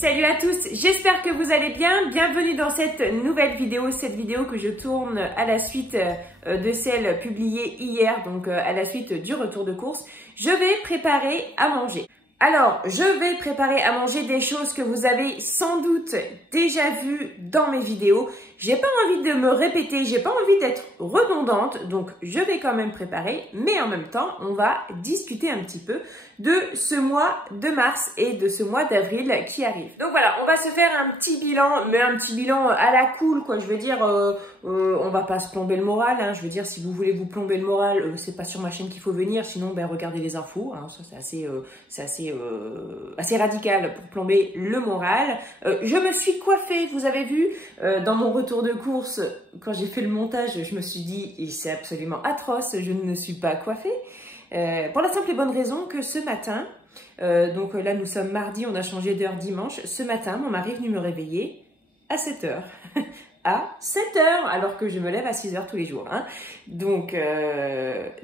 Salut à tous, j'espère que vous allez bien. Bienvenue dans cette nouvelle vidéo, que je tourne à la suite de celle publiée hier, donc à la suite du retour de course. Je vais préparer à manger. Alors, je vais préparer à manger des choses que vous avez sans doute déjà vues dans mes vidéos. J'ai pas envie de me répéter, j'ai pas envie d'être redondante, donc je vais quand même préparer, mais en même temps, on va discuter un petit peu de ce mois de mars et de ce mois d'avril qui arrive. Donc voilà, on va se faire un petit bilan, mais un petit bilan à la cool, quoi. Je veux dire, on va pas se plomber le moral, hein. Je veux dire, si vous voulez vous plomber le moral, c'est pas sur ma chaîne qu'il faut venir, sinon, ben, regardez les infos, hein. Ça, c'est assez radical pour plomber le moral. Je me suis coiffée, vous avez vu, dans mon retour de course, quand j'ai fait le montage, je me suis dit, c'est absolument atroce, je ne me suis pas coiffée. Pour la simple et bonne raison que ce matin, donc là nous sommes mardi, on a changé d'heure dimanche, ce matin mon mari est venu me réveiller à 7 h. À 7 h, alors que je me lève à 6 h tous les jours. Hein. Donc,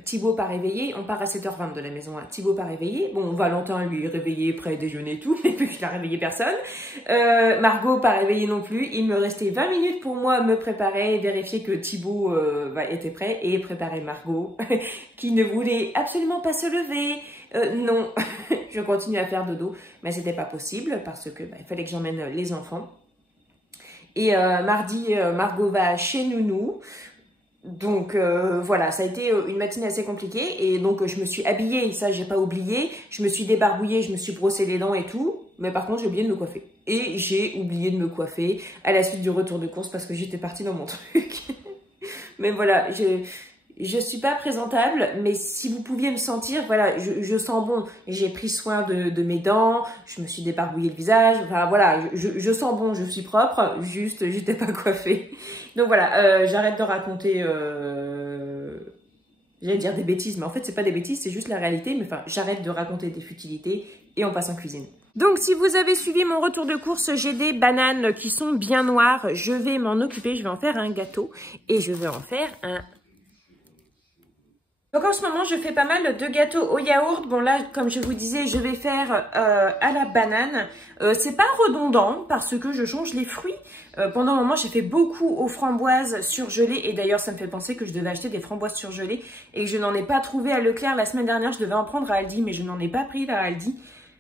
Thibaut pas réveillé, on part à 7 h 20 de la maison. Hein. Thibaut pas réveillé. Bon, Valentin, lui, réveillé, prêt à déjeuner et tout, mais puis il a réveillé personne. Margot pas réveillé non plus. Il me restait 20 minutes pour moi me préparer, vérifier que Thibaut était prêt et préparer Margot, qui ne voulait absolument pas se lever. Non, je continue à faire dodo, mais c'était pas possible parce que il fallait que j'emmène les enfants. Et mardi, Margot va chez Nounou. Donc voilà, ça a été une matinée assez compliquée. Et donc je me suis habillée, ça j'ai pas oublié. Je me suis débarbouillée, je me suis brossé les dents et tout. Mais par contre j'ai oublié de me coiffer. Et j'ai oublié de me coiffer à la suite du retour de course parce que j'étais partie dans mon truc. Mais voilà, je suis pas présentable, mais si vous pouviez me sentir, voilà, je sens bon. J'ai pris soin de mes dents, je me suis débarbouillé le visage, enfin voilà, je sens bon, je suis propre, juste, j'étais pas coiffée. Donc voilà, j'arrête de raconter, j'allais dire des bêtises, mais en fait c'est pas des bêtises, c'est juste la réalité, mais enfin j'arrête de raconter des futilités et on passe en cuisine. Donc si vous avez suivi mon retour de course, j'ai des bananes qui sont bien noires, je vais m'en occuper, je vais en faire un gâteau et je vais en faire un... Donc en ce moment, je fais pas mal de gâteaux au yaourt. Bon là, comme je vous disais, je vais faire à la banane. C'est pas redondant parce que je change les fruits. Pendant un moment, j'ai fait beaucoup aux framboises surgelées. Et d'ailleurs, ça me fait penser que je devais acheter des framboises surgelées et que je n'en ai pas trouvé à Leclerc la semaine dernière. Je devais en prendre à Aldi, mais je n'en ai pas pris là à Aldi.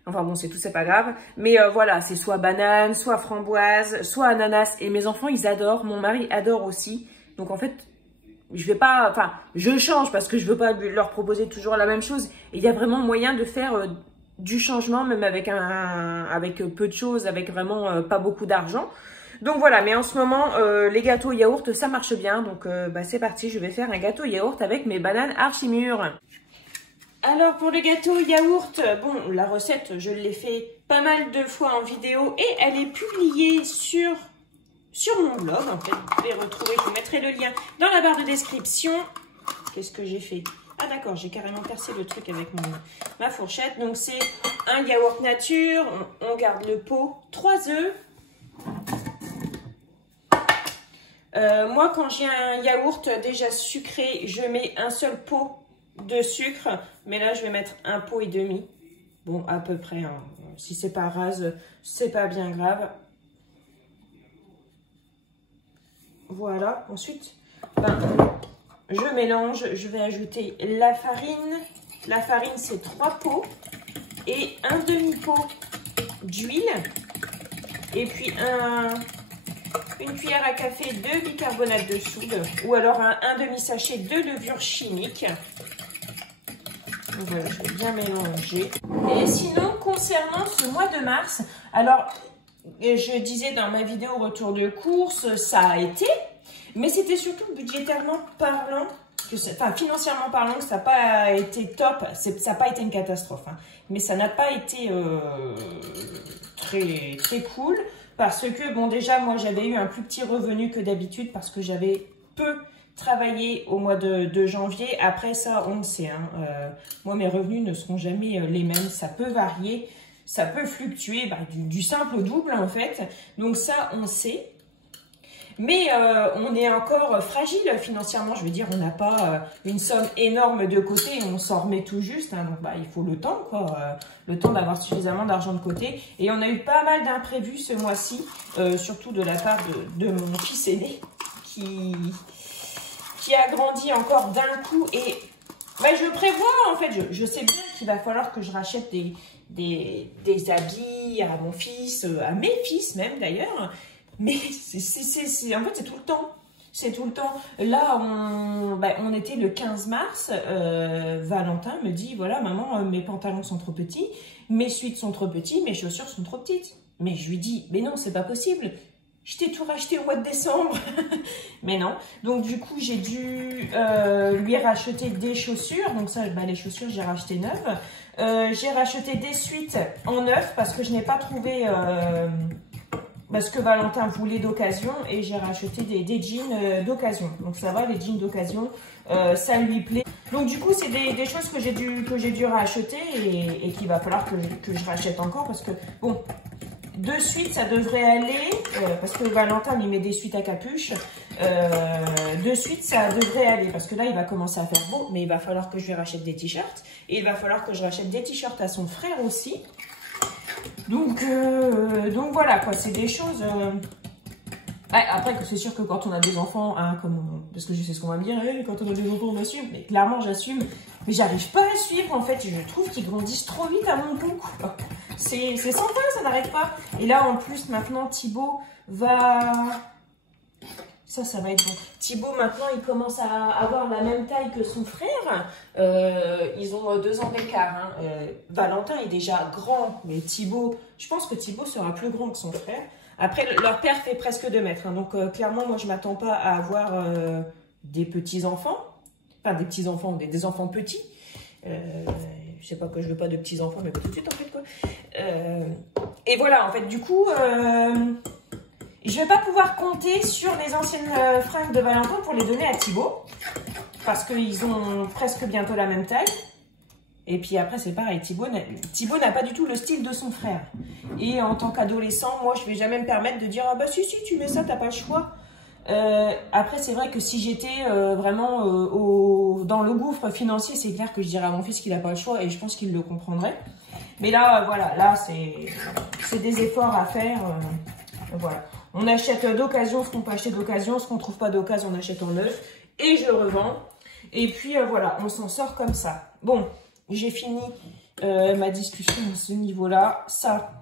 Enfin bon, c'est tout, c'est pas grave. Mais voilà, c'est soit banane, soit framboise, soit ananas. Et mes enfants, ils adorent. Mon mari adore aussi. Donc en fait... je vais pas, enfin, je change parce que je veux pas leur proposer toujours la même chose. Et il y a vraiment moyen de faire du changement, même avec avec peu de choses, avec vraiment pas beaucoup d'argent. Donc voilà, mais en ce moment, les gâteaux yaourt, ça marche bien. Donc c'est parti, je vais faire un gâteau yaourt avec mes bananes archi-mûres. Alors pour le gâteau yaourt, bon, la recette, je l'ai fait pas mal de fois en vidéo et elle est publiée sur mon blog, en fait, vous pouvez retrouver, je vous mettrai le lien dans la barre de description. Qu'est-ce que j'ai fait? Ah d'accord, j'ai carrément percé le truc avec ma fourchette. Donc c'est un yaourt nature, on garde le pot, 3 œufs. Moi quand j'ai un yaourt déjà sucré, je mets un seul pot de sucre. Mais là je vais mettre un pot et demi. Bon, à peu près, hein. Si c'est pas rase, c'est pas bien grave. Voilà, ensuite, je mélange, je vais ajouter la farine. La farine, c'est 3 pots et un demi-pot d'huile. Et puis une cuillère à café de bicarbonate de soude ou alors un demi-sachet de levure chimique. Donc voilà, je vais bien mélanger. Et sinon, concernant ce mois de mars, alors... je disais dans ma vidéo retour de course, ça a été, mais c'était surtout budgétairement parlant, enfin financièrement parlant, que ça n'a pas été top, ça n'a pas été une catastrophe, hein, mais ça n'a pas été très, très cool, parce que bon déjà moi j'avais eu un plus petit revenu que d'habitude, parce que j'avais peu travaillé au mois de janvier. Après ça on le sait, hein, moi mes revenus ne seront jamais les mêmes, ça peut varier. Ça peut fluctuer du simple au double en fait. Donc ça, on sait. Mais on est encore fragile financièrement. Je veux dire, on n'a pas une somme énorme de côté. On s'en remet tout juste. Hein, donc, il faut le temps, quoi. Le temps d'avoir suffisamment d'argent de côté. Et on a eu pas mal d'imprévus ce mois-ci. Surtout de la part de mon fils aîné qui a grandi encore d'un coup. Et je prévois, en fait, je sais bien qu'il va falloir que je rachète des habits à mon fils, à mes fils même d'ailleurs. Mais en fait, c'est tout le temps. C'est tout le temps. Là, on était le 15 mars. Valentin me dit, voilà, maman, mes pantalons sont trop petits, mes suites sont trop petits, mes chaussures sont trop petites. Mais je lui dis, mais non, c'est pas possible. Je t'ai tout racheté au mois de décembre. Mais non. Donc, du coup, j'ai dû lui racheter des chaussures. Donc, ça, les chaussures, j'ai racheté neuves. J'ai racheté des suites en neuf parce que je n'ai pas trouvé ce que Valentin voulait d'occasion. Et j'ai racheté des jeans d'occasion. Donc, ça va, les jeans d'occasion, ça lui plaît. Donc, du coup, c'est des choses que j'ai dû racheter et qu'il va falloir que je rachète encore parce que, bon... De suite, ça devrait aller, parce que Valentin lui met des suites à capuche. De suite, ça devrait aller, parce que là, il va commencer à faire beau, mais il va falloir que je lui rachète des t-shirts. Et il va falloir que je rachète des t-shirts à son frère aussi. Donc voilà, quoi, c'est des choses... après, c'est sûr que quand on a des enfants, hein, parce que je sais ce qu'on va me dire, quand on a des enfants, on assume. Mais clairement, j'assume. Mais j'arrive pas à suivre, en fait. Je trouve qu'ils grandissent trop vite à mon goût. C'est sans fin, ça n'arrête pas. Et là, en plus, maintenant, Thibaut va... Ça va être bon. Thibaut, maintenant, il commence à avoir la même taille que son frère. Ils ont 2 ans d'écart. Hein. Valentin est déjà grand, mais Thibaut... Je pense que Thibaut sera plus grand que son frère. Après, leur père fait presque 2 mètres. Hein, donc, clairement, moi, je ne m'attends pas à avoir des petits-enfants. Enfin, des petits-enfants, des enfants petits. Je sais pas que je veux pas de petits-enfants, mais pas tout de suite, en fait, quoi. Et voilà, en fait, du coup, je vais pas pouvoir compter sur les anciennes fringues de Valentin pour les donner à Thibaut. Parce qu'ils ont presque bientôt la même taille. Et puis après, c'est pareil, Thibaut n'a pas du tout le style de son frère. Et en tant qu'adolescent, moi, je vais jamais me permettre de dire « Ah bah si, tu mets ça, t'as pas le choix ». Après, c'est vrai que si j'étais vraiment dans le gouffre financier, c'est clair que je dirais à mon fils qu'il n'a pas le choix et je pense qu'il le comprendrait. Mais là, voilà, là, c'est des efforts à faire. Voilà. On achète d'occasion ce qu'on peut acheter d'occasion, ce qu'on ne trouve pas d'occasion, on achète en neuf et je le revends. Et puis, voilà, on s'en sort comme ça. Bon, j'ai fini ma discussion à ce niveau-là. Ça,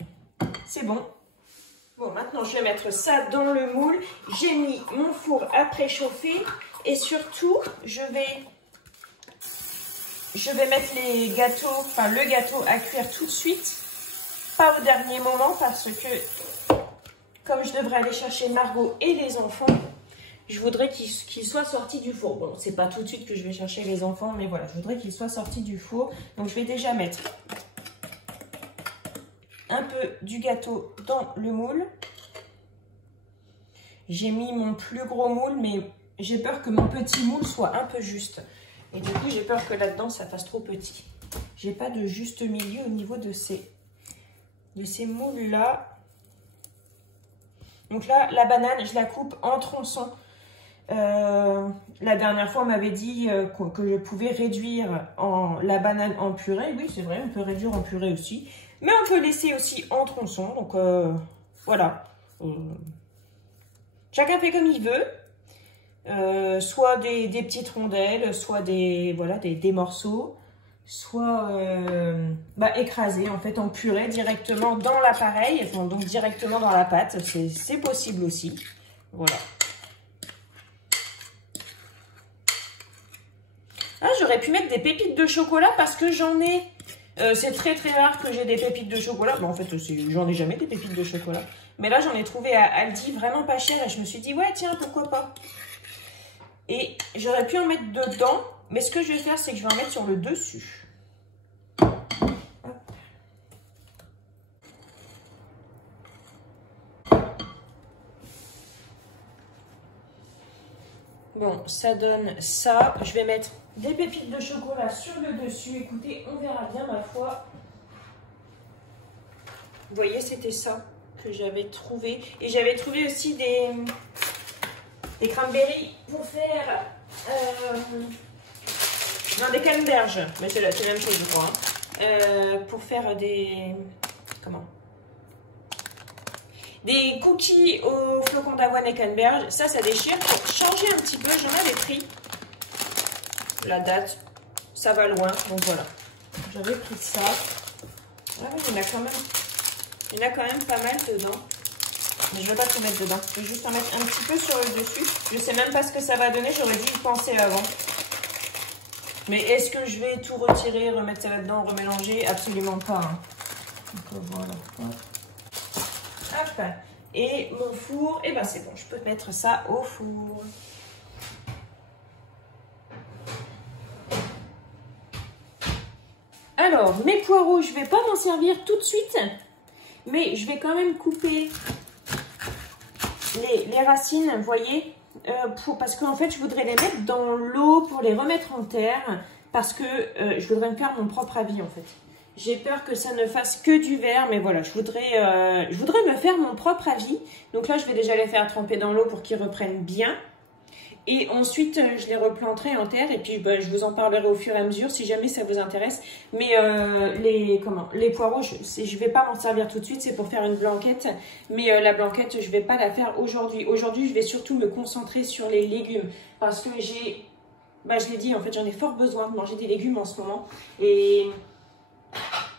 c'est bon. Bon, maintenant, je vais mettre ça dans le moule. J'ai mis mon four à préchauffer. Et surtout, je vais mettre les gâteaux, enfin le gâteau à cuire tout de suite. Pas au dernier moment parce que, comme je devrais aller chercher Margot et les enfants, je voudrais qu'ils soient sortis du four. Bon, c'est pas tout de suite que je vais chercher les enfants, mais voilà, je voudrais qu'ils soient sortis du four. Donc, je vais déjà mettre un peu du gâteau dans le moule. J'ai mis mon plus gros moule, mais j'ai peur que mon petit moule soit un peu juste. Et du coup, j'ai peur que là-dedans, ça fasse trop petit. J'ai pas de juste milieu au niveau de ces moules-là. Donc là, la banane, je la coupe en tronçons. La dernière fois, on m'avait dit que je pouvais réduire la banane en purée. Oui, c'est vrai, on peut réduire en purée aussi. Mais on peut laisser aussi en tronçons. Donc, voilà. Chacun fait comme il veut. Soit des petites rondelles, soit des morceaux. Soit écrasés en fait en purée directement dans l'appareil. Enfin, donc directement dans la pâte. C'est possible aussi. Voilà. Ah, j'aurais pu mettre des pépites de chocolat parce que j'en ai. C'est très très rare que j'ai des pépites de chocolat. Bon, en fait, j'en ai jamais des pépites de chocolat. Mais là, j'en ai trouvé à Aldi vraiment pas cher. Et je me suis dit, ouais, tiens, pourquoi pas. Et j'aurais pu en mettre dedans. Mais ce que je vais faire, c'est que je vais en mettre sur le dessus. Hop. Bon, ça donne ça. Je vais mettre des pépites de chocolat sur le dessus. Écoutez, on verra bien, ma foi. Vous voyez, c'était ça que j'avais trouvé. Et j'avais trouvé aussi des cranberries pour faire... non, des canneberges. Mais c'est la même chose, je crois. Pour faire des... Comment? Des cookies aux flocons d'avoine et canneberges. Ça déchire. Pour changer un petit peu, j'en avais pris. La date, ça va loin. Donc voilà. J'avais pris ça. Ah oui, il y en a quand même pas mal dedans. Mais je ne vais pas tout mettre dedans. Je vais juste en mettre un petit peu sur le dessus. Je ne sais même pas ce que ça va donner. J'aurais dû y penser avant. Mais est-ce que je vais tout retirer, remettre ça là-dedans, remélanger? Absolument pas. Hein. Donc voilà. Hop. Et mon four, et ben c'est bon. Je peux mettre ça au four. Alors, mes poireaux, je ne vais pas m'en servir tout de suite. Mais je vais quand même couper les racines, vous voyez, parce qu'en fait, je voudrais les mettre dans l'eau pour les remettre en terre, parce que je voudrais me faire mon propre avis, en fait. J'ai peur que ça ne fasse que du vert, mais voilà, je voudrais me faire mon propre avis. Donc là, je vais déjà les faire tremper dans l'eau pour qu'ils reprennent bien. Et ensuite, je les replanterai en terre et puis bah, je vous en parlerai au fur et à mesure si jamais ça vous intéresse. Mais les poireaux, je vais pas m'en servir tout de suite, c'est pour faire une blanquette. Mais la blanquette, je vais pas la faire aujourd'hui. Aujourd'hui, je vais surtout me concentrer sur les légumes parce que j'ai, bah, je l'ai dit, en fait, j'en ai fort besoin de manger des légumes en ce moment. Et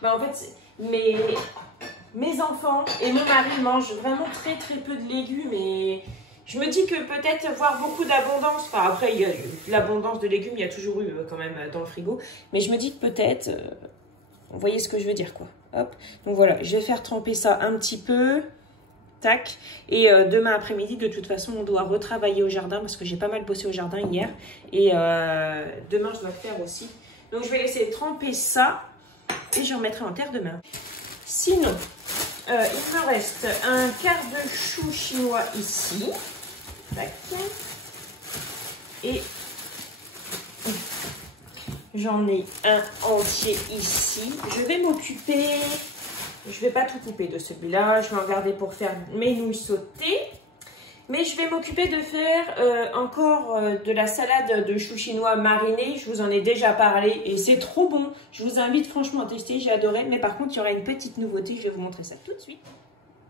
bah, en fait, mes enfants et mon mari mangent vraiment très très peu de légumes et je me dis que peut-être voir beaucoup d'abondance, enfin après il y a l'abondance de légumes, il y a toujours eu quand même dans le frigo, mais je me dis que peut-être, vous voyez ce que je veux dire quoi, hop, donc voilà, je vais faire tremper ça un petit peu, tac, et demain après-midi de toute façon on doit retravailler au jardin parce que j'ai pas mal bossé au jardin hier, et demain je dois le faire aussi, donc je vais laisser tremper ça, et je remettrai en terre demain. Sinon, il me reste un quart de chou chinois ici. Tac. Et j'en ai un entier ici. Je vais m'occuper, je vais pas tout couper de celui-là. Je vais en garder pour faire mes nouilles sautées. Mais je vais m'occuper de faire encore de la salade de chou chinois mariné. Je vous en ai déjà parlé et c'est trop bon. Je vous invite franchement à tester, j'ai adoré. Mais par contre, il y aura une petite nouveauté. Je vais vous montrer ça tout de suite.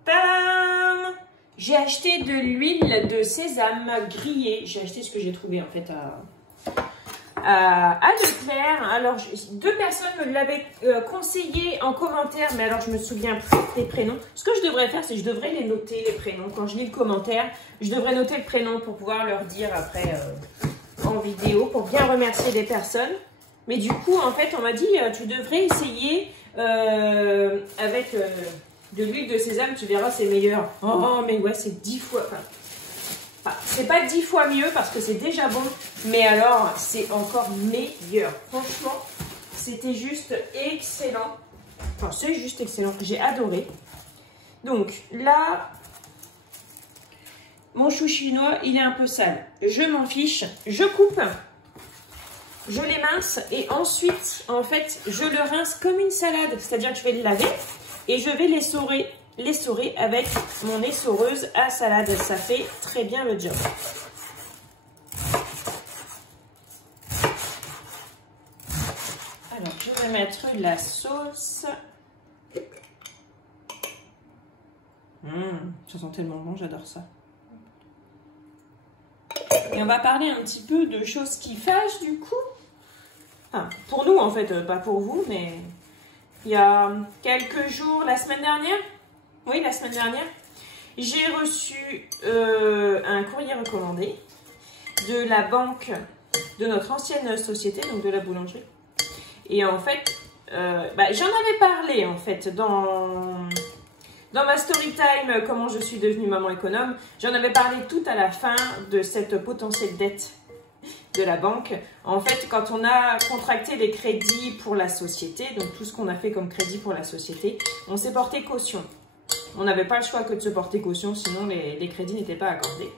Tadam! J'ai acheté de l'huile de sésame grillée. J'ai acheté ce que j'ai trouvé en fait à Leclerc. Alors, deux personnes me l'avaient conseillé en commentaire, mais alors je me souviens plus des prénoms. Ce que je devrais faire, c'est que je devrais les noter, les prénoms. Quand je lis le commentaire, je devrais noter le prénom pour pouvoir leur dire après en vidéo, pour bien remercier des personnes. Mais du coup, en fait, on m'a dit, tu devrais essayer avec de l'huile de sésame, tu verras, c'est meilleur. Oh, mais ouais, c'est 10 fois... Enfin, c'est pas 10 fois mieux parce que c'est déjà bon, mais alors c'est encore meilleur. Franchement, c'était juste excellent. Enfin, c'est juste excellent. J'ai adoré. Donc là, mon chou chinois, il est un peu sale. Je m'en fiche. Je coupe. Je l'émince et ensuite, en fait, je le rince comme une salade. C'est-à-dire que je vais le laver et je vais l'essorer avec mon essoreuse à salade. Ça fait très bien le job. Alors, je vais mettre la sauce. Ça sent tellement bon, j'adore ça. Et on va parler un petit peu de choses qui fâchent du coup. Enfin, pour nous en fait, pas pour vous, mais il y a quelques jours, la semaine dernière, oui, la semaine dernière, j'ai reçu un courrier recommandé de la banque de notre ancienne société, donc de la boulangerie. Et en fait, j'en avais parlé en fait dans ma story time, comment je suis devenue maman économe. J'en avais parlé tout à la fin de cette potentielle dette de la banque. En fait, quand on a contracté les crédits pour la société, donc tout ce qu'on a fait comme crédit pour la société, on s'est porté caution. On n'avait pas le choix que de se porter caution, sinon les crédits n'étaient pas accordés.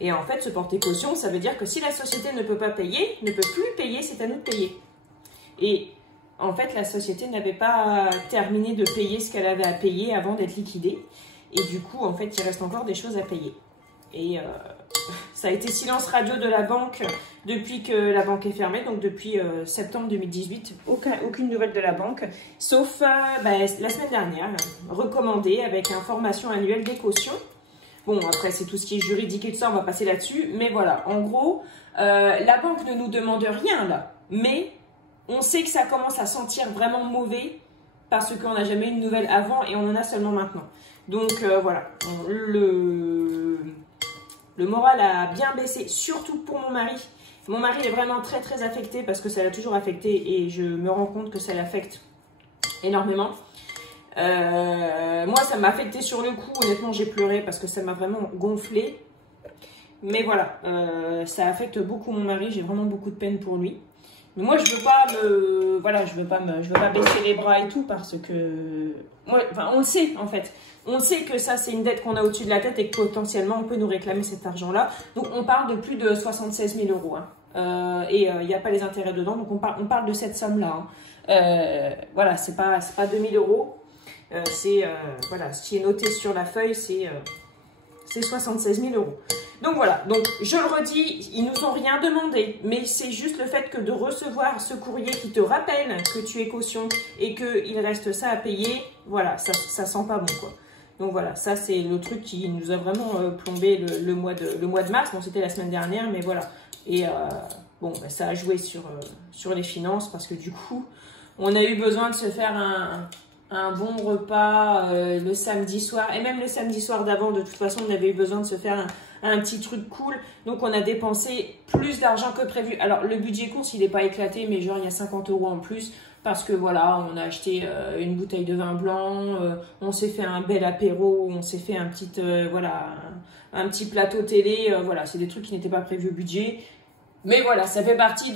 Et en fait, se porter caution, ça veut dire que si la société ne peut pas payer, ne peut plus payer, c'est à nous de payer. Et en fait, la société n'avait pas terminé de payer ce qu'elle avait à payer avant d'être liquidée. Et du coup, en fait, il reste encore des choses à payer. Et ça a été silence radio de la banque depuis que la banque est fermée, donc depuis septembre 2018. Aucune nouvelle de la banque, sauf la semaine dernière, recommandée avec information annuelle des cautions. Bon, après, c'est tout ce qui est juridique et tout ça, on va passer là-dessus. Mais voilà, en gros, la banque ne nous demande rien là. Mais on sait que ça commence à sentir vraiment mauvais parce qu'on n'a jamais eu de nouvelles avant et on en a seulement maintenant. Donc voilà, le moral a bien baissé, surtout pour mon mari. Mon mari est vraiment très très affecté parce que ça l'a toujours affecté et je me rends compte que ça l'affecte énormément. Moi, ça m'a affecté sur le coup. Honnêtement, j'ai pleuré parce que ça m'a vraiment gonflé. Mais voilà, ça affecte beaucoup mon mari. J'ai vraiment beaucoup de peine pour lui. Mais moi, je veux pas je veux pas baisser les bras et tout parce que, on le sait en fait. On sait que ça, c'est une dette qu'on a au-dessus de la tête et que potentiellement, on peut nous réclamer cet argent-là. Donc, on parle de plus de 76 000 euros. Hein. Et il n'y a pas les intérêts dedans. Donc, on parle de cette somme-là. Hein. Voilà, c'est pas 2 000 euros. Voilà, ce qui est noté sur la feuille, c'est 76 000 euros. Donc voilà, donc je le redis, ils nous ont rien demandé, mais c'est juste le fait que de recevoir ce courrier qui te rappelle que tu es caution et qu'il reste ça à payer, voilà, ça sent pas bon quoi. Donc voilà, ça c'est le truc qui nous a vraiment plombé le mois de mars. Bon, c'était la semaine dernière, mais voilà. Et bon, ça a joué sur les finances parce que du coup, on a eu besoin de se faire un bon repas le samedi soir. Et même le samedi soir d'avant, de toute façon, on avait eu besoin de se faire un petit truc cool. Donc, on a dépensé plus d'argent que prévu. Alors, le budget course, il n'est pas éclaté, mais genre, il y a 50 euros en plus. Parce que voilà, on a acheté une bouteille de vin blanc, on s'est fait un bel apéro, on s'est fait un petit plateau télé. Voilà, c'est des trucs qui n'étaient pas prévus au budget. Mais voilà, ça fait partie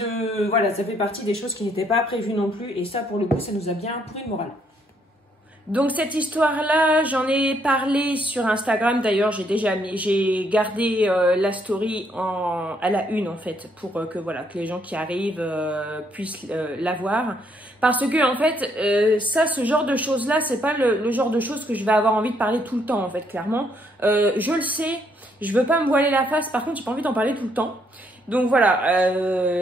des choses qui n'étaient pas prévues non plus. Et ça, pour le coup, ça nous a bien pourri le moral. Donc cette histoire-là, j'en ai parlé sur Instagram. D'ailleurs, j'ai gardé la story à la une en fait, pour que les gens qui arrivent puissent la voir. Parce que en fait, ce genre de choses-là, c'est pas le genre de choses que je vais avoir envie de parler tout le temps en fait, clairement. Je le sais, je veux pas me voiler la face. Par contre, j'ai pas envie d'en parler tout le temps. Donc voilà,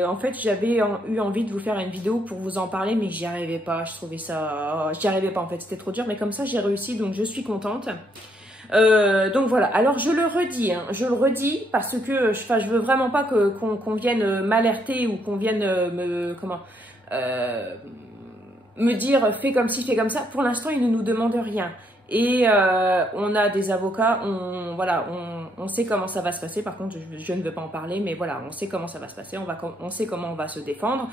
en fait, j'avais eu envie de vous faire une vidéo pour vous en parler, mais j'y arrivais pas. Je trouvais ça, j'y arrivais pas en fait, c'était trop dur. Mais comme ça, j'ai réussi, donc je suis contente. Donc voilà. Alors je le redis, parce que je veux vraiment pas qu'on vienne m'alerter ou qu'on vienne me dire fais comme ci, fais comme ça. Pour l'instant, ils ne nous demandent rien. Et on a des avocats, on sait comment ça va se passer. Par contre, je ne veux pas en parler, mais voilà, on sait comment ça va se passer, on sait comment on va se défendre.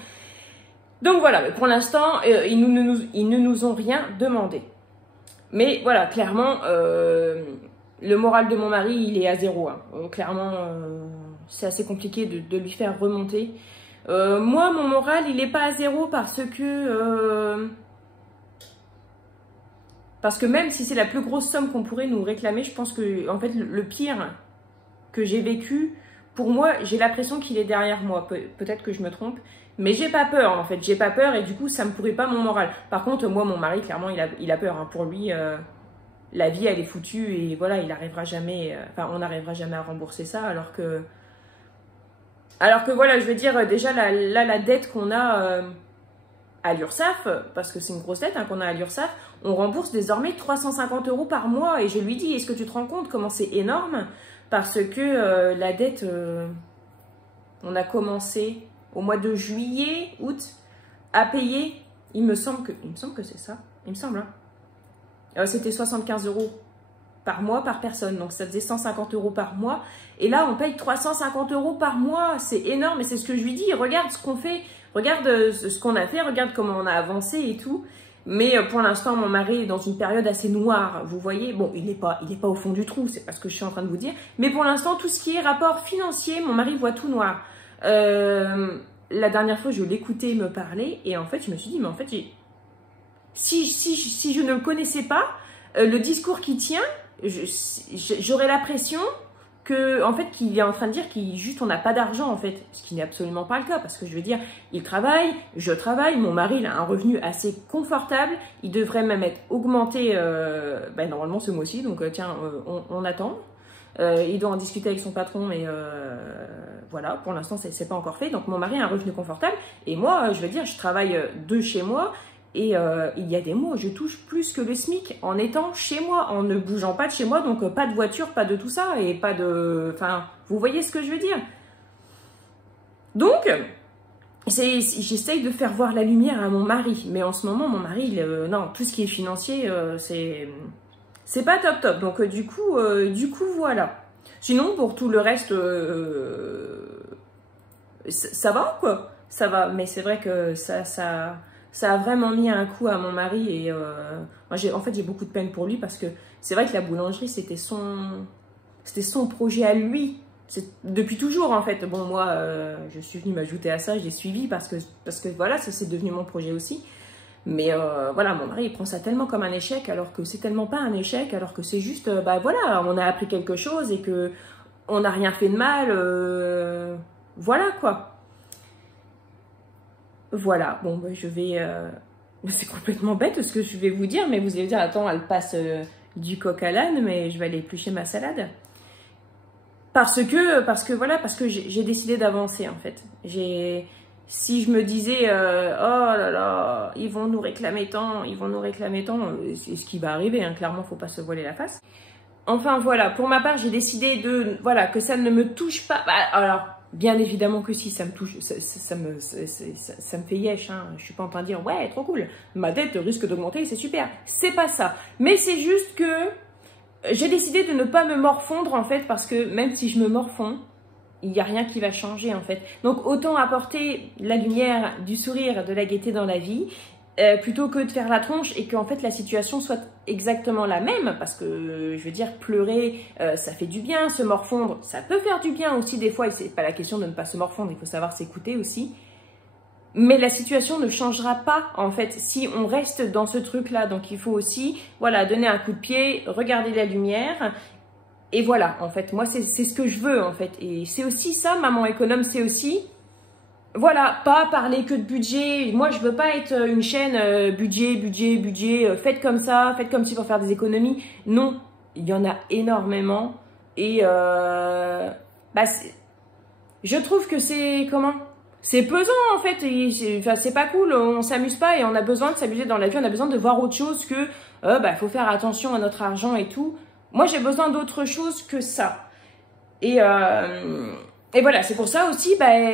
Donc voilà, mais pour l'instant, ils ne nous ont rien demandé. Mais voilà, clairement, le moral de mon mari, il est à zéro. Hein. Clairement, c'est assez compliqué de lui faire remonter. Moi, mon moral, il n'est pas à zéro parce que même si c'est la plus grosse somme qu'on pourrait nous réclamer, je pense que en fait le pire que j'ai vécu, pour moi, j'ai l'impression qu'il est derrière moi. Peut-être que je me trompe, mais j'ai pas peur en fait. J'ai pas peur et du coup, ça me pourrit pas mon moral. Par contre, moi, mon mari, clairement, il a peur. Hein. Pour lui, la vie, elle est foutue et voilà, il arrivera jamais. On n'arrivera jamais à rembourser ça, alors que voilà, je veux dire, déjà la dette qu'on a à l'URSSAF, parce que c'est une grosse dette qu'on a à l'URSSAF, on rembourse désormais 350 € par mois. Et je lui dis, est-ce que tu te rends compte comment c'est énorme? Parce que la dette, on a commencé au mois de juillet, août, à payer, il me semble que c'est ça, il me semble. Hein. C'était 75 € par mois par personne, donc ça faisait 150 € par mois. Et là, on paye 350 € par mois, c'est énorme. Et c'est ce que je lui dis, regarde ce qu'on fait, regarde ce qu'on a fait, regarde comment on a avancé et tout. Mais pour l'instant, mon mari est dans une période assez noire, vous voyez. Bon, il n'est pas au fond du trou, c'est pas ce que je suis en train de vous dire. Mais pour l'instant, tout ce qui est rapport financier, mon mari voit tout noir. La dernière fois, je l'écoutais me parler et en fait, je me suis dit, mais en fait, si je ne le connaissais pas, le discours qu'il tient, j'aurais l'impression que, en fait, qu'il est en train de dire juste on n'a pas d'argent en fait, ce qui n'est absolument pas le cas, parce que je veux dire, il travaille, je travaille, mon mari il a un revenu assez confortable, il devrait même être augmenté normalement ce mois-ci, donc tiens, on attend. Il doit en discuter avec son patron, mais voilà, pour l'instant, c'est pas encore fait. Donc, mon mari a un revenu confortable. Et moi, je veux dire, je travaille de chez moi. Et il y a des mois où je touche plus que le SMIC en étant chez moi, en ne bougeant pas de chez moi. Donc, pas de voiture, pas de tout ça. Et pas de... Enfin, vous voyez ce que je veux dire? Donc, j'essaye de faire voir la lumière à mon mari. Mais en ce moment, mon mari, non, tout ce qui est financier, c'est pas top top. Donc, du coup, voilà. Sinon, pour tout le reste, ça va, quoi. Ça va. Mais c'est vrai que ça a vraiment mis un coup à mon mari. Et moi, en fait, j'ai beaucoup de peine pour lui parce que c'est vrai que la boulangerie, c'était son projet à lui. Depuis toujours, en fait. Bon, moi, je suis venue m'ajouter à ça, je l'ai suivi parce que voilà, ça c'est devenu mon projet aussi. Mais voilà, mon mari, il prend ça tellement comme un échec, alors que c'est tellement pas un échec, alors que c'est juste, bah voilà, on a appris quelque chose et que on n'a rien fait de mal. Voilà, quoi. Voilà, bon, bah, je vais... c'est complètement bête ce que je vais vous dire, mais vous allez dire, attends, elle passe du coq à l'âne, mais je vais aller éplucher ma salade. Parce que j'ai décidé d'avancer, en fait. Si je me disais, oh là là, ils vont nous réclamer tant, c'est ce qui va arriver, hein, clairement, faut pas se voiler la face. Enfin, voilà, pour ma part, j'ai décidé voilà, que ça ne me touche pas. Bah, alors, bien évidemment que si, ça me touche, ça me fait yesh, hein. Je suis pas en train de dire, ouais, trop cool, ma dette risque d'augmenter, c'est super. C'est pas ça. Mais c'est juste que j'ai décidé de ne pas me morfondre, en fait, parce que même si je me morfonds, il n'y a rien qui va changer, en fait. Donc, autant apporter la lumière, du sourire, de la gaieté dans la vie, plutôt que de faire la tronche et qu'en fait, la situation soit exactement la même. Parce que, je veux dire, pleurer, ça fait du bien. Se morfondre, ça peut faire du bien aussi, des fois. Et c'est pas la question de ne pas se morfondre, il faut savoir s'écouter aussi. Mais la situation ne changera pas, en fait, si on reste dans ce truc-là. Donc, il faut aussi, voilà, donner un coup de pied, regarder la lumière. Et voilà, en fait, moi, c'est ce que je veux, en fait. Et c'est aussi ça, Maman Économe, c'est aussi, voilà, pas parler que de budget. Moi, je veux pas être une chaîne budget, faites comme ça, faites comme si pour faire des économies. Non, il y en a énormément. Et, bah, je trouve que c'est, c'est pesant, en fait, c'est pas cool, on s'amuse pas et on a besoin de s'amuser dans la vie, on a besoin de voir autre chose que, bah, faut faire attention à notre argent et tout. Moi, j'ai besoin d'autre chose que ça. Et voilà, c'est pour ça aussi, bah,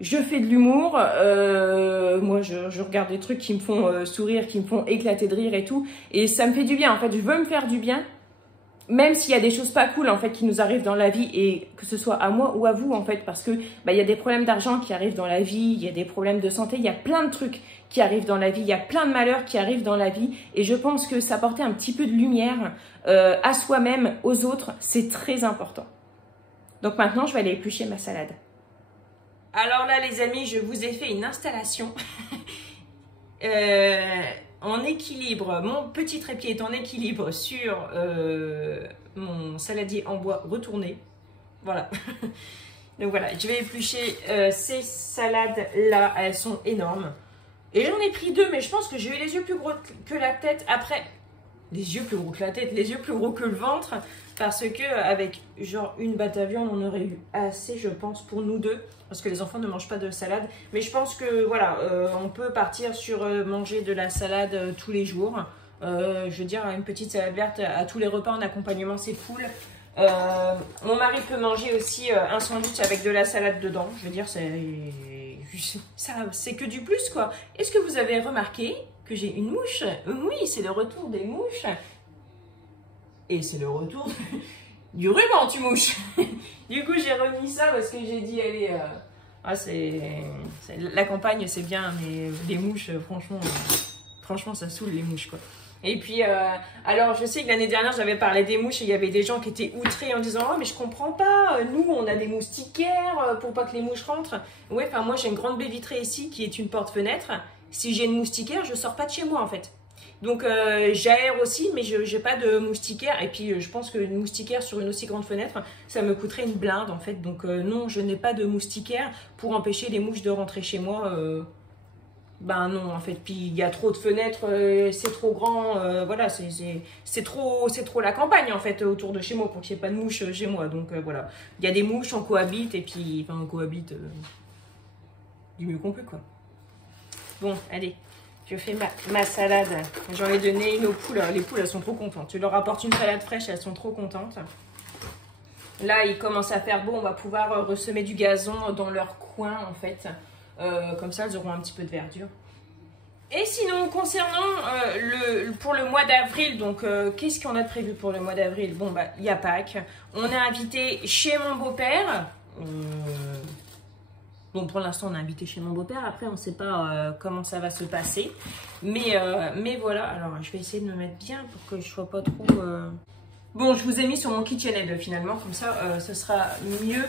je fais de l'humour, moi, je regarde des trucs qui me font sourire, qui me font éclater de rire et tout, et ça me fait du bien, en fait, je veux me faire du bien. Même s'il y a des choses pas cool, en fait, qui nous arrivent dans la vie, et que ce soit à moi ou à vous, en fait, parce que bah, y a des problèmes d'argent qui arrivent dans la vie, il y a des problèmes de santé, il y a plein de trucs qui arrivent dans la vie, il y a plein de malheurs qui arrivent dans la vie, et je pense que s'apporter un petit peu de lumière à soi-même, aux autres, c'est très important. Donc maintenant, je vais aller éplucher ma salade. Alors là, les amis, je vous ai fait une installation. En équilibre, mon petit trépied est en équilibre sur mon saladier en bois retourné. Voilà. Donc voilà, je vais éplucher ces salades-là, elles sont énormes. Et j'en ai pris deux, mais je pense que j'ai eu les yeux plus gros que la tête après. Les yeux plus gros que la tête, les yeux plus gros que le ventre. Parce que avec genre une batte à viande, on aurait eu assez, je pense, pour nous deux. Parce que les enfants ne mangent pas de salade. Mais je pense que voilà, on peut partir sur manger de la salade tous les jours. Je veux dire, une petite salade verte à tous les repas en accompagnement, c'est cool. Mon mari peut manger aussi un sandwich avec de la salade dedans. Je veux dire, c'est que du plus, quoi. Est-ce que vous avez remarqué que j'ai une mouche? Oui, c'est le retour des mouches. Et c'est le retour du ruban, tu mouches. Du coup, j'ai remis ça parce que j'ai dit, allez, la campagne, c'est bien, mais les mouches, franchement, ça saoule les mouches, quoi. Et puis, alors, je sais que l'année dernière, j'avais parlé des mouches et il y avait des gens qui étaient outrés en disant « Oh, mais je comprends pas, nous, on a des moustiquaires pour pas que les mouches rentrent. » Ouais, enfin, moi, j'ai une grande baie vitrée ici qui est une porte-fenêtre. Si j'ai une moustiquaire, je sors pas de chez moi, en fait. Donc, j'aère aussi, mais je n'ai pas de moustiquaire. Et puis, je pense qu'une moustiquaire sur une aussi grande fenêtre, ça me coûterait une blinde, en fait. Donc, non, je n'ai pas de moustiquaire pour empêcher les mouches de rentrer chez moi. Ben non, en fait, puis il y a trop de fenêtres, c'est trop grand, voilà, c'est trop la campagne, en fait, autour de chez moi, pour qu'il n'y ait pas de mouches chez moi. Donc, voilà, il y a des mouches, on cohabite, et puis, enfin, on cohabite du mieux qu'on peut, quoi. Bon, allez, je fais ma salade. J'en ai donné une aux poules. Les poules, elles sont trop contentes. Tu leur apportes une salade fraîche, elles sont trop contentes. Là, il commence à faire beau, on va pouvoir ressemer du gazon dans leur coin, en fait. Comme ça, elles auront un petit peu de verdure. Et sinon, concernant pour le mois d'avril, donc qu'est-ce qu'on a de prévu pour le mois d'avril? Bon, bah, il y a Pâques. On est invité chez mon beau-père. Bon, pour l'instant, on est invité chez mon beau-père. Après, on ne sait pas comment ça va se passer. Mais voilà, alors je vais essayer de me mettre bien pour que je ne sois pas trop... Bon, je vous ai mis sur mon KitchenAid finalement, comme ça, ce sera mieux.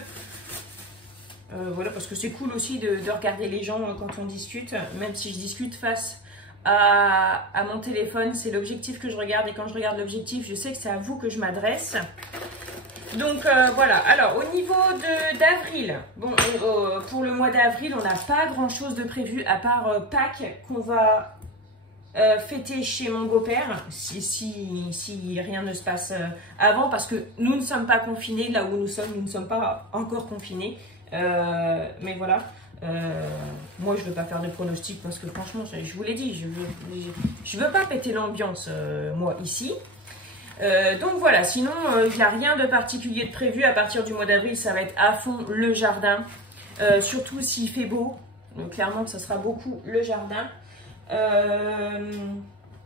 Voilà, parce que c'est cool aussi de regarder les gens quand on discute, même si je discute face à mon téléphone, c'est l'objectif que je regarde, et quand je regarde l'objectif, je sais que c'est à vous que je m'adresse. Donc voilà, alors au niveau d'avril, bon, pour le mois d'avril, on n'a pas grand chose de prévu à part Pâques qu'on va fêter chez mon beau-père, si rien ne se passe avant, parce que nous ne sommes pas confinés, là où nous ne sommes pas encore confinés. Mais voilà, moi je veux pas faire de pronostics parce que franchement, je vous l'ai dit, je veux pas péter l'ambiance moi ici. Donc voilà, sinon il n'y a rien de particulier de prévu. À partir du mois d'avril, ça va être à fond le jardin, surtout s'il fait beau. Donc clairement, ça sera beaucoup le jardin.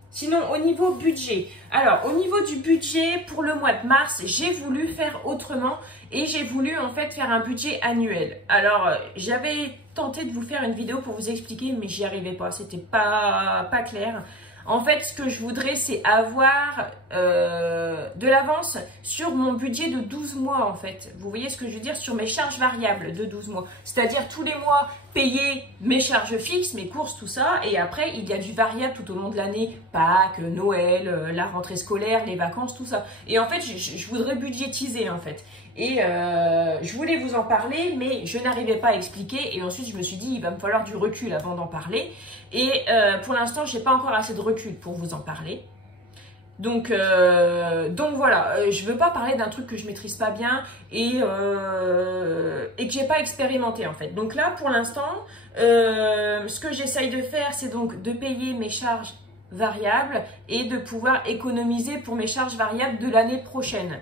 Sinon, au niveau budget, alors au niveau du budget pour le mois de mars, j'ai voulu faire autrement et j'ai voulu en fait faire un budget annuel. Alors, j'avais tenté de vous faire une vidéo pour vous expliquer, mais j'y arrivais pas, c'était pas clair. En fait, ce que je voudrais, c'est avoir de l'avance sur mon budget de 12 mois, en fait. Vous voyez ce que je veux dire? Sur mes charges variables de 12 mois. C'est-à-dire tous les mois, payer mes charges fixes, mes courses, tout ça. Et après, il y a du variable tout au long de l'année. Pâques, Noël, la rentrée scolaire, les vacances, tout ça. Et en fait, je voudrais budgétiser, en fait. Et je voulais vous en parler, mais je n'arrivais pas à expliquer. Et ensuite, je me suis dit, il va me falloir du recul avant d'en parler. Et pour l'instant, je n'ai pas encore assez de recul pour vous en parler. Donc voilà, je ne veux pas parler d'un truc que je ne maîtrise pas bien et que je n'ai pas expérimenté en fait. Donc là, pour l'instant, ce que j'essaye de faire, c'est donc de payer mes charges variables et de pouvoir économiser pour mes charges variables de l'année prochaine.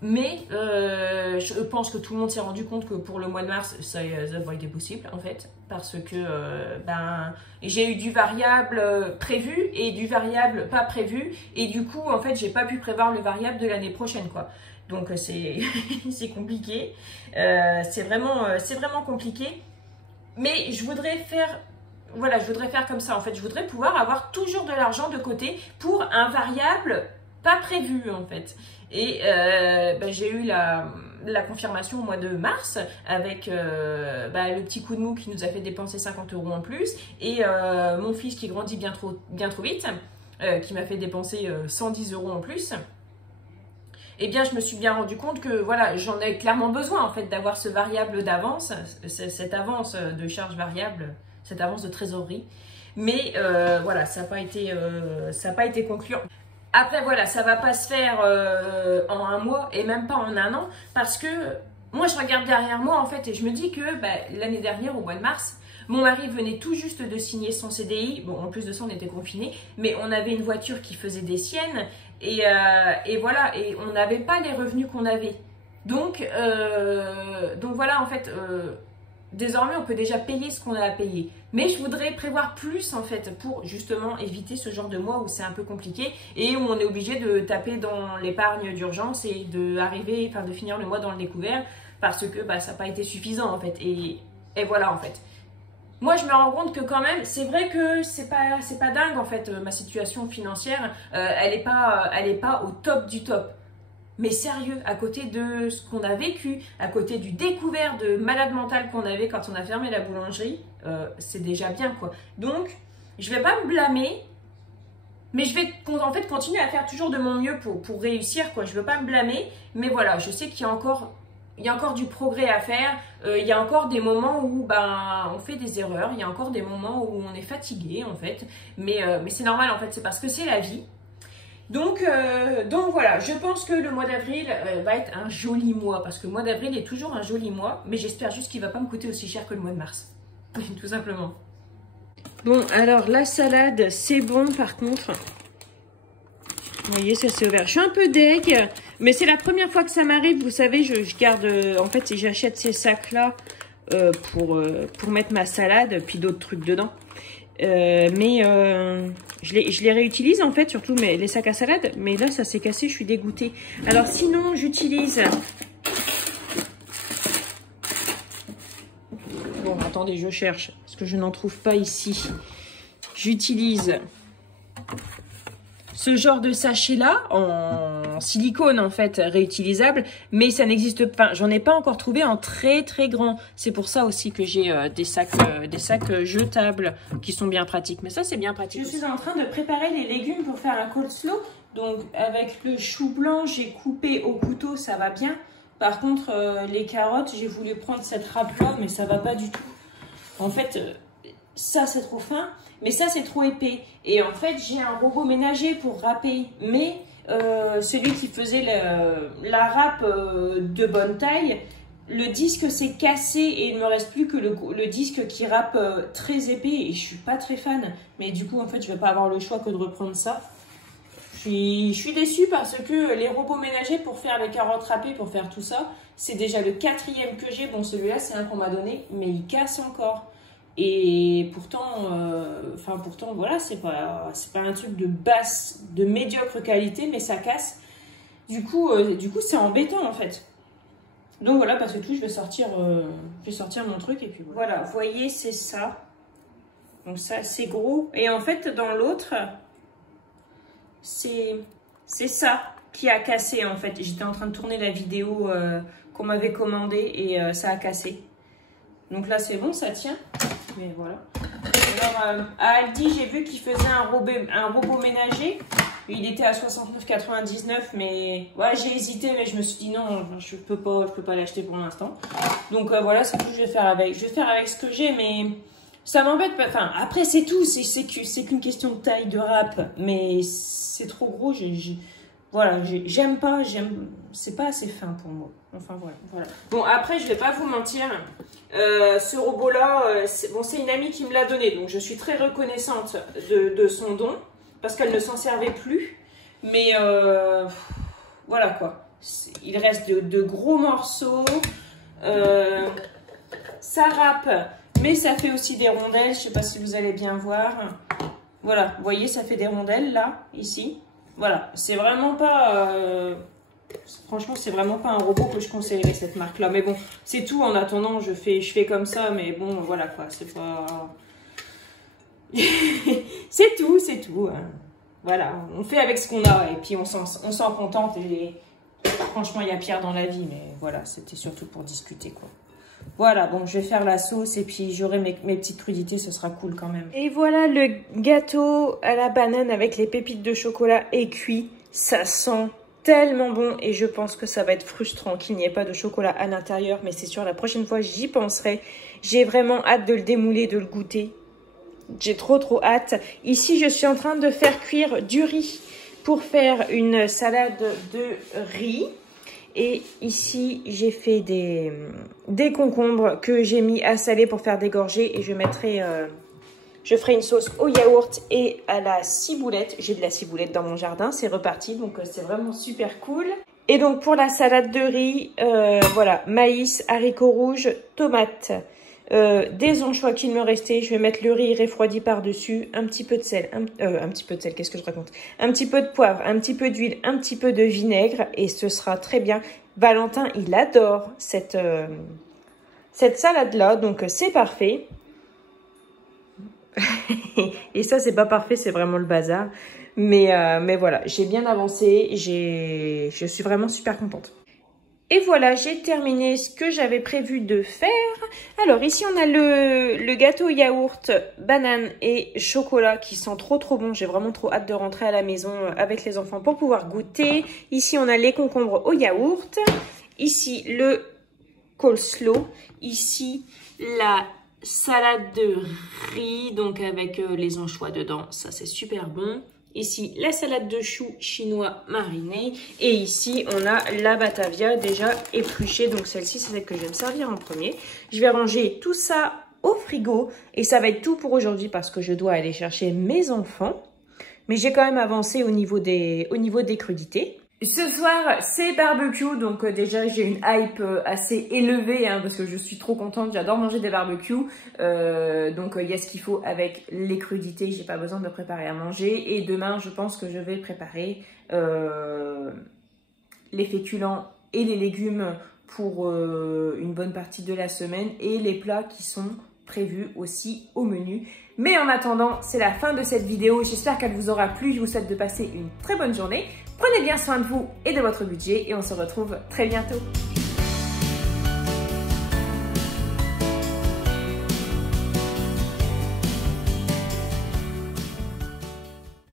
Mais je pense que tout le monde s'est rendu compte que pour le mois de mars, ça n'a pas été possible en fait. Parce que j'ai eu du variable prévu et du variable pas prévu. Et du coup, en fait, j'ai pas pu prévoir le variable de l'année prochaine, quoi. Donc, c'est compliqué. C'est vraiment compliqué. Mais je voudrais faire... Voilà, je voudrais faire comme ça, en fait. Je voudrais pouvoir avoir toujours de l'argent de côté pour un variable pas prévu, en fait. Et j'ai eu la confirmation au mois de mars avec le petit coup de mou qui nous a fait dépenser 50 € en plus et mon fils qui grandit bien trop vite, qui m'a fait dépenser 110 € en plus. Eh bien, je me suis bien rendu compte que voilà, j'en ai clairement besoin en fait d'avoir ce variable d'avance, cette avance de charge variable, cette avance de trésorerie. Mais voilà, ça n'a pas été concluant. Après, voilà, ça va pas se faire en un mois et même pas en un an parce que moi, je regarde derrière moi en fait et je me dis que l'année dernière, au mois de mars, mon mari venait tout juste de signer son CDI. Bon, en plus de ça, on était confinés, mais on avait une voiture qui faisait des siennes et voilà, et on n'avait pas les revenus qu'on avait. Donc voilà, en fait... désormais, on peut déjà payer ce qu'on a à payer. Mais je voudrais prévoir plus, en fait, pour justement éviter ce genre de mois où c'est un peu compliqué et où on est obligé de taper dans l'épargne d'urgence et de finir le mois dans le découvert parce que ça n'a pas été suffisant, en fait. Et voilà, en fait. Moi, je me rends compte que quand même, c'est vrai que c'est pas dingue, en fait, ma situation financière. Elle est pas au top du top. Mais sérieux, à côté de ce qu'on a vécu, à côté du découvert de malade mental qu'on avait quand on a fermé la boulangerie, c'est déjà bien, quoi. Donc, je vais pas me blâmer, mais je vais en fait continuer à faire toujours de mon mieux pour réussir, quoi. Je veux pas me blâmer, mais voilà, je sais qu'il y a encore il y a encore du progrès à faire, il y a encore des moments où on fait des erreurs, il y a encore des moments où on est fatigué en fait, mais c'est normal en fait, c'est parce que c'est la vie. Donc voilà, je pense que le mois d'avril va être un joli mois, parce que le mois d'avril est toujours un joli mois, mais j'espère juste qu'il ne va pas me coûter aussi cher que le mois de mars, tout simplement. Bon, alors la salade, c'est bon par contre. Vous voyez, ça s'est ouvert. Je suis un peu deg, mais c'est la première fois que ça m'arrive. Vous savez, je garde, en fait, j'achète ces sacs-là pour mettre ma salade, puis d'autres trucs dedans. Je les réutilise en fait, surtout les sacs à salade. Mais là, ça s'est cassé, je suis dégoûtée. Alors sinon, j'utilise... Bon, attendez, je cherche, parce que je n'en trouve pas ici. J'utilise... ce genre de sachet-là, en silicone en fait, réutilisable, mais ça n'existe pas, j'en ai pas encore trouvé en très très grand. C'est pour ça aussi que j'ai des sacs jetables qui sont bien pratiques, mais ça c'est bien pratique. Je suis en train de préparer les légumes pour faire un coleslaw, donc avec le chou blanc, j'ai coupé au couteau, ça va bien. Par contre, les carottes, j'ai voulu prendre cette râpe-là, mais ça va pas du tout. En fait... ça c'est trop fin, mais ça c'est trop épais. Et en fait j'ai un robot ménager pour râper, mais celui qui faisait la râpe de bonne taille, le disque s'est cassé et il me reste plus que le disque qui râpe très épais et je suis pas très fan. Mais du coup en fait je vais pas avoir le choix que de reprendre ça. Je suis déçue parce que les robots ménagers pour faire les carottes râpées, pour faire tout ça, c'est déjà le 4e que j'ai. Bon celui-là c'est un qu'on m'a donné, mais il casse encore. Et pourtant, pourtant voilà, c'est pas un truc de médiocre qualité, mais ça casse. Du coup c'est embêtant en fait. Donc voilà, parce que tout, je vais sortir mon truc et puis voilà. Voilà, vous voyez, c'est ça. Donc ça, c'est gros. Et en fait, dans l'autre, c'est ça qui a cassé en fait. J'étais en train de tourner la vidéo qu'on m'avait commandée et ça a cassé. Donc là, c'est bon, ça tient. Mais voilà. Alors, à Aldi, j'ai vu qu'il faisait un robot ménager. Il était à 69,99 €, mais ouais, j'ai hésité, mais je me suis dit non, je peux pas l'acheter pour l'instant. Donc voilà, c'est tout. Je vais faire avec ce que j'ai, mais ça m'embête pas. Enfin, après c'est tout. C'est qu'une question de taille de râpe, mais c'est trop gros. Voilà, j'aime pas, c'est pas assez fin pour moi. Enfin voilà. Bon, après je vais pas vous mentir, ce robot là, c'est une amie qui me l'a donné, donc je suis très reconnaissante de son don parce qu'elle ne s'en servait plus. Mais voilà quoi, il reste de gros morceaux, ça râpe, mais ça fait aussi des rondelles. Je sais pas si vous allez bien voir. Voilà, vous voyez, ça fait des rondelles là, ici. Voilà, c'est vraiment pas... franchement, c'est vraiment pas un robot que je conseillerais, cette marque-là. Mais bon, c'est tout. En attendant, je fais comme ça. Mais bon, voilà quoi, c'est pas... c'est tout. Hein. Voilà, on fait avec ce qu'on a. Et puis, on s'en contente. Et franchement, il y a pire dans la vie. Mais voilà, c'était surtout pour discuter quoi. Voilà, bon, je vais faire la sauce et puis j'aurai mes petites crudités, ce sera cool quand même. Et voilà, le gâteau à la banane avec les pépites de chocolat est cuit. Ça sent tellement bon et je pense que ça va être frustrant qu'il n'y ait pas de chocolat à l'intérieur. Mais c'est sûr, la prochaine fois, j'y penserai. J'ai vraiment hâte de le démouler, de le goûter. J'ai trop hâte. Ici, je suis en train de faire cuire du riz pour faire une salade de riz. Et ici, j'ai fait des concombres que j'ai mis à saler pour faire dégorger. Et je ferai une sauce au yaourt et à la ciboulette. J'ai de la ciboulette dans mon jardin, c'est reparti. Donc, c'est vraiment super cool. Et donc, pour la salade de riz, voilà, maïs, haricots rouges, tomates, des anchois qu'il me restait. Je vais mettre le riz refroidi par-dessus, un petit peu de sel. Qu'est-ce que je raconte? Un petit peu de poivre, un petit peu d'huile, un petit peu de vinaigre et ce sera très bien. Valentin, il adore cette salade-là, donc c'est parfait. Et ça, c'est pas parfait, c'est vraiment le bazar. Mais voilà, j'ai bien avancé, je suis vraiment super contente. Et voilà, j'ai terminé ce que j'avais prévu de faire. Alors ici, on a le gâteau yaourt, banane et chocolat qui sent trop bon. J'ai vraiment trop hâte de rentrer à la maison avec les enfants pour pouvoir goûter. Ici, on a les concombres au yaourt. Ici, le coleslaw. Ici, la salade de riz, donc avec les anchois dedans. Ça, c'est super bon. Ici, la salade de choux chinois marinée. Et ici, on a la batavia déjà épluchée. Donc celle-ci, c'est celle que je vais me servir en premier. Je vais ranger tout ça au frigo. Et ça va être tout pour aujourd'hui parce que je dois aller chercher mes enfants. Mais j'ai quand même avancé au niveau des crudités. Ce soir, c'est barbecue, donc déjà j'ai une hype assez élevée hein, parce que je suis trop contente, j'adore manger des barbecues. Donc il y a ce qu'il faut avec les crudités, j'ai pas besoin de me préparer à manger. Et demain, je pense que je vais préparer les féculents et les légumes pour une bonne partie de la semaine et les plats qui sont prévus aussi au menu. Mais en attendant, c'est la fin de cette vidéo. J'espère qu'elle vous aura plu. Je vous souhaite de passer une très bonne journée. Prenez bien soin de vous et de votre budget et on se retrouve très bientôt.